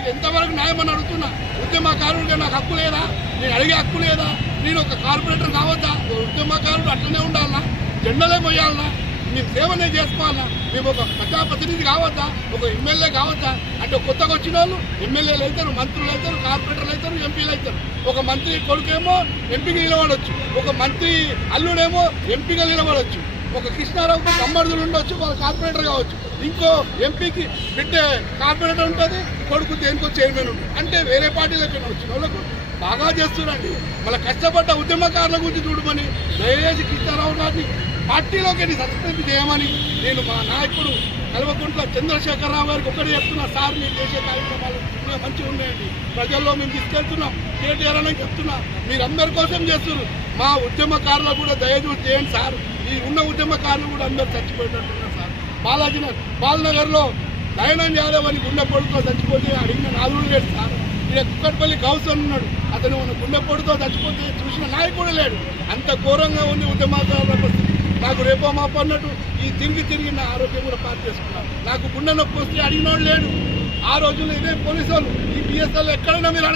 ఇది ఎంతవరకు న్యాయమని అడుగుతున్నా? ఉద్యమకారుడిగా నాకు హక్కు లేదా? నేను అడిగే హక్కు లేదా? నేను ఒక కార్పొరేటర్ కావద్దా ఒక ఉద్యమకారుడు అట్లనే ఉండాలనా? జెండలే పోయాలనా మేము సేవనే చేసుకోవాలా మేము ఒక ప్రజాప్రతినిధి కావద్దా ఒక ఎమ్మెల్యే కావద్దా అంటే కొత్తగా వచ్చిన వాళ్ళు ఎమ్మెల్యేలు అవుతారు మంత్రులు అవుతారు కార్పొరేటర్లు అవుతారు ఎంపీలు అవుతారు. ఒక మంత్రి కొడుకేమో ఎంపీగా నిలబడవచ్చు ఒక మంత్రి అల్లుడేమో ఎంపీగా నిలబడవచ్చు ఒక కృష్ణారావుకి కమ్మడుదులు ఉండొచ్చు వాళ్ళ కార్పొరేటర్ కావచ్చు. ఇంకో ఎంపీకి బిడ్డ కార్పొరేటర్ ఉంటుంది కొడుకు దేనికో చైర్మన్ ఉంటుంది. అంటే వేరే పార్టీలకి వచ్చిన వాళ్ళకు బాగా చేస్తున్నారండి. మళ్ళీ కష్టపడ్డ ఉద్యమకారుల గురించి చూడమని దయచేసి కృష్ణారావు గారిని పార్టీలోకి సస్పెండ్ చేయమని నేను మా నాయకుడు కల్వకుంట్ల చంద్రశేఖరరావు గారికి ఒక్కడే చెప్తున్నా. సార్ మీరు చేసే కార్యక్రమాలు మంచిగా ఉన్నాయండి. ప్రజల్లో మేము తీసుకెళ్తున్నాం కేటీఆర్ అని చెప్తున్నా. మీరందరి కోసం చేస్తున్నారు. మా ఉద్యమకారులకు కూడా దయచూసి చేయండి సార్. ఈ ఉన్న ఉద్యమకారులు కూడా అందరు చచ్చిపోయినట్టున్నారు సార్. బాలాజీ నగర్ బాలనగర్లో నయనం యాదవ్ అని గుండెపోటుతో చచ్చిపోతే అడిగిన నాలుగు లేడు సార్. ఈయన కుక్కట్పల్లి గౌసన్ ఉన్నాడు. అతను ఉన్న గుండె పొడితో చచ్చిపోతే చూసిన నాయకుడు లేడు. అంత ఘోరంగా ఉంది ఉద్యమకారుల పరిస్థితి. నాకు రేపో మాపు అన్నట్టు ఈ తిరిగి తిరిగి నా ఆరోగ్యం కూడా పాటు చేసుకున్నాను నాకు గుండె నొప్పి వస్తే అడిగినోడు లేడు. ఆ రోజుల్లో ఇదే పోలీసు వాళ్ళు ఈ బిఎస్ఎల్ ఎక్కడైనా మీరు